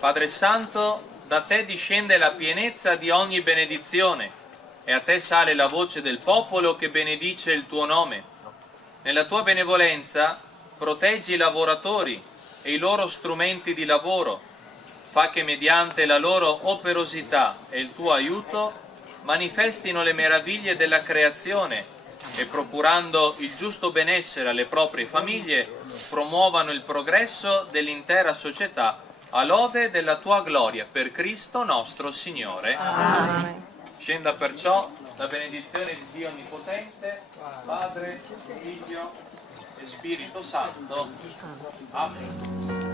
Padre Santo, da te discende la pienezza di ogni benedizione e a te sale la voce del popolo che benedice il tuo nome. Nella tua benevolenza proteggi i lavoratori e i loro strumenti di lavoro. Fa che mediante la loro operosità e il tuo aiuto manifestino le meraviglie della creazione e, procurando il giusto benessere alle proprie famiglie, promuovano il progresso dell'intera società a lode della tua gloria, per Cristo nostro Signore. Amen. Scenda perciò la benedizione di Dio Onnipotente, Padre, Figlio e Spirito Santo. Amen.